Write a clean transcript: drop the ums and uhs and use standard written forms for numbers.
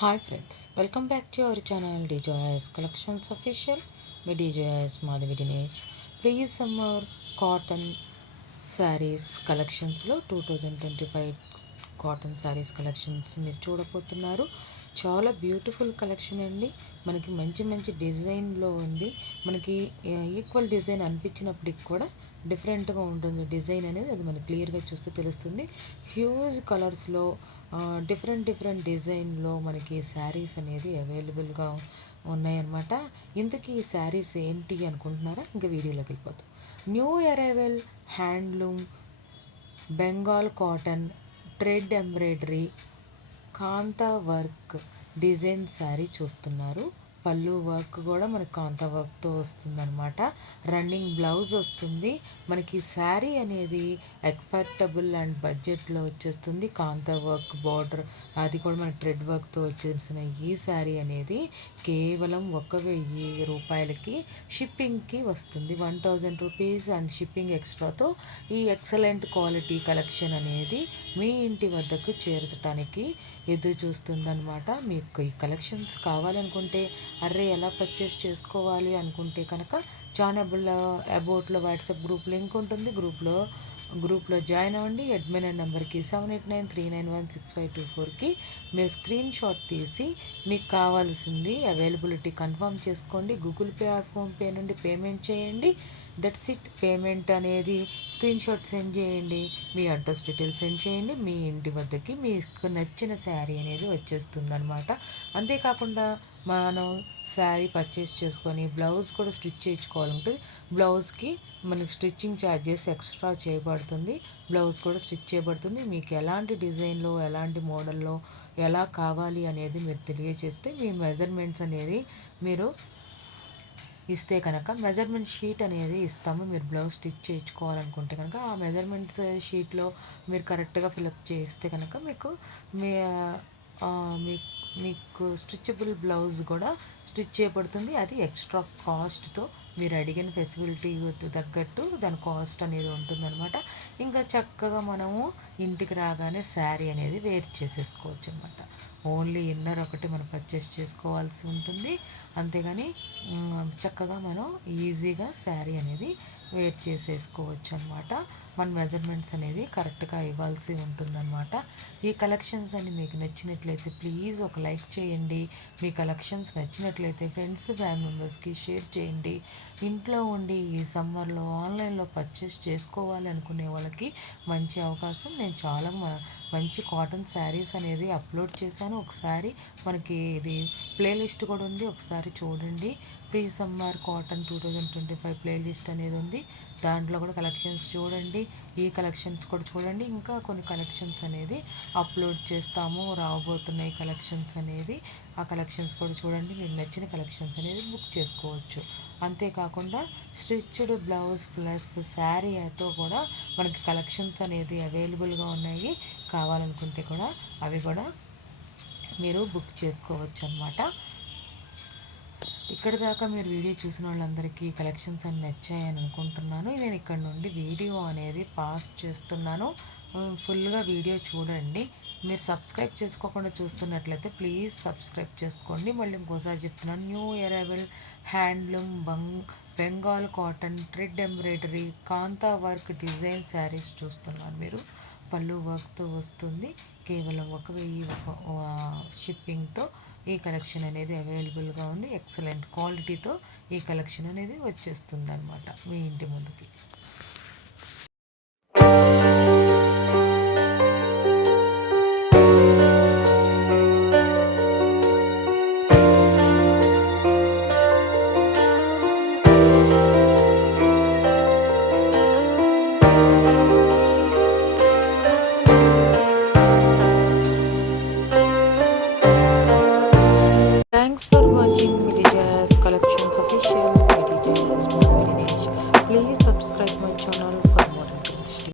Hi friends, welcome back to our channel DJIS collections official. మీ DJIS Madhavi Dinesh. Pre summer cotton saris కలెక్షన్స్లో 2025 cotton saris collections మీరు చూడబోతున్నారు. చాలా beautiful collection అండి. మనకి మంచి మంచి డిజైన్లో ఉంది. మనకి ఈక్వల్ డిజైన్ అనిపించినప్పటికి కూడా డిఫరెంట్గా ఉంటుంది డిజైన్ అనేది. అది మనకి క్లియర్గా చూస్తే తెలుస్తుంది. హ్యూజ్ కలర్స్లో డిఫరెంట్ డిజైన్లో మనకి శారీస్ అనేది అవైలబుల్గా ఉన్నాయన్నమాట. ఇంతకీ ఈ శారీస్ ఏంటి అనుకుంటున్నారా? ఇంకా వీడియోలోకి వెళ్ళిపోతాం. New arrival handloom Bengal cotton thread embroidery kantha work design sari చూస్తున్నారు. పళ్ళు వర్క్ కూడా మనకి కాంతా వర్క్తో వస్తుందన్నమాట. రన్నింగ్ బ్లౌజ్ వస్తుంది. మనకి శారీ అనేది ఎఫర్టబుల్ అండ్ బడ్జెట్లో వచ్చేస్తుంది. కాంతా వర్క్ బార్డర్ అది కూడా మనకి థ్రెడ్ వర్క్తో వచ్చేసిన ఈ శారీ అనేది కేవలం 1,000 రూపాయలకి షిప్పింగ్కి వస్తుంది. 1,000 రూపీస్ అండ్ షిప్పింగ్ ఎక్స్ట్రాతో ఈ ఎక్సలెంట్ క్వాలిటీ కలెక్షన్ అనేది మీ ఇంటి వద్దకు చేర్చడానికి ఎదురు చూస్తుందన్నమాట. మీకు ఈ కలెక్షన్స్ కావాలనుకుంటే ఎలా పర్చేస్ చేసుకోవాలి అనుకుంటే కనుక చానబుల్ అబౌట్లో వాట్సాప్ గ్రూప్ లింక్ ఉంటుంది. గ్రూప్లో జాయిన్ అవ్వండి. అడ్మిన్ నెంబర్కి 7893916524కి మీరు స్క్రీన్ షాట్ తీసి మీకు కావాల్సింది అవైలబిలిటీ కన్ఫర్మ్ చేసుకోండి. గూగుల్ పే ఆర్ ఫోన్పే నుండి పేమెంట్ చేయండి. That's it. పేమెంట్ అనేది స్క్రీన్ షాట్ సెండ్ చేయండి, మీ అడ్రస్ డీటెయిల్స్ సెండ్ చేయండి, మీ ఇంటి వద్దకి మీకు నచ్చిన శారీ అనేది వచ్చేస్తుంది అనమాట. అంతేకాకుండా మనం శారీ పర్చేస్ చేసుకొని బ్లౌజ్ కూడా స్టిచ్ చేయించుకోవాలంటే బ్లౌజ్కి మనకి స్టిచ్చింగ్ ఛార్జెస్ ఎక్స్ట్రా చేయబడుతుంది. బ్లౌజ్ కూడా స్టిచ్ చేయబడుతుంది. మీకు ఎలాంటి డిజైన్లో ఎలాంటి మోడల్లో ఎలా కావాలి అనేది మీరు తెలియజేస్తే మీ మెజర్మెంట్స్ అనేది మీరు ఇస్తే కనుక మెజర్మెంట్ షీట్ అనేది ఇస్తాము. మీరు బ్లౌజ్ స్టిచ్ చేయించుకోవాలనుకుంటే కనుక ఆ మెజర్మెంట్స్ షీట్లో మీరు కరెక్ట్గా ఫిలప్ చేస్తే కనుక మీకు మీ మీకు స్టిచబుల్ బ్లౌజ్ కూడా స్టిచ్ చేయబడుతుంది. అది ఎక్స్ట్రా కాస్ట్తో మీరు అడిగిన ఫెసిలిటీ తగ్గట్టు దాని కాస్ట్ అనేది ఉంటుందన్నమాట. ఇంకా చక్కగా మనము ఇంటికి రాగానే శారీ అనేది వేర్ చేసేసుకోవచ్చు అనమాట. ఓన్లీ ఇన్నర్ ఒకటి మనం పర్చేస్ చేసుకోవాల్సి ఉంటుంది. అంతేగాని చక్కగా మనం ఈజీగా శారీ అనేది వేర్ చేసేసుకోవచ్చు అనమాట. మన మెజర్మెంట్స్ అనేది కరెక్ట్గా ఇవ్వాల్సి ఉంటుందన్నమాట. ఈ కలెక్షన్స్ అని మీకు నచ్చినట్లయితే ప్లీజ్ ఒక లైక్ చేయండి. మీ కలెక్షన్స్ నచ్చినట్లయితే ఫ్రెండ్స్ ఫ్యామిలీ మెంబర్స్కి షేర్ చేయండి. ఇంట్లో ఉండి ఈ సమ్మర్లో ఆన్లైన్లో పర్చేస్ చేసుకోవాలి అనుకునే వాళ్ళకి మంచి అవకాశం. నేను చాలా మంచి కాటన్ శారీస్ అనేది అప్లోడ్ చేశాను. ఒకసారి మనకి ఇది ప్లేలిస్ట్ కూడా ఉంది, ఒకసారి చూడండి. ప్రీ సమ్మర్ కాటన్ 2025 ప్లేలిస్ట్ అనేది ఉంది. దాంట్లో కూడా కలెక్షన్స్ చూడండి. ఈ కలెక్షన్స్ కూడా చూడండి. ఇంకా కొన్ని కలెక్షన్స్ అనేది అప్లోడ్ చేస్తాము, రాబోతున్నాయి కలెక్షన్స్ అనేది. ఆ కలెక్షన్స్ కూడా చూడండి. మీకు నచ్చిన కలెక్షన్స్ అనేది బుక్ చేసుకోవచ్చు. అంతేకాకుండా స్టిచ్డ్ బ్లౌజ్ ప్లస్ శారీతో కూడా మనకి కలెక్షన్స్ అనేది అవైలబుల్గా ఉన్నాయి. కావాలనుకుంటే కూడా అవి కూడా మీరు బుక్ చేసుకోవచ్చు అన్నమాట. ఇక్కడ దాకా మీరు వీడియో చూసిన వాళ్ళందరికీ కలెక్షన్స్ అన్ని నచ్చాయని అనుకుంటున్నాను. నేను ఇక్కడ నుండి వీడియో అనేది పాస్ చేస్తున్నాను. ఫుల్గా వీడియో చూడండి. మీరు సబ్స్క్రైబ్ చేసుకోకుండా చూస్తున్నట్లయితే ప్లీజ్ సబ్స్క్రైబ్ చేసుకోండి. మళ్ళీ ఇంకోసారి చెప్తున్నాను. New arrival handloom Bengal cotton thread embroidery kantha work design saris చూస్తున్నారు మీరు. పళ్ళు వర్క్తో వస్తుంది. కేవలం 1,000 షిప్పింగ్తో ఈ కలెక్షన్ అనేది అవైలబుల్గా ఉంది. ఎక్సలెంట్ క్వాలిటీతో ఈ కలెక్షన్ అనేది వచ్చేస్తుంది అనమాట మీ ఇంటి ముందుకి.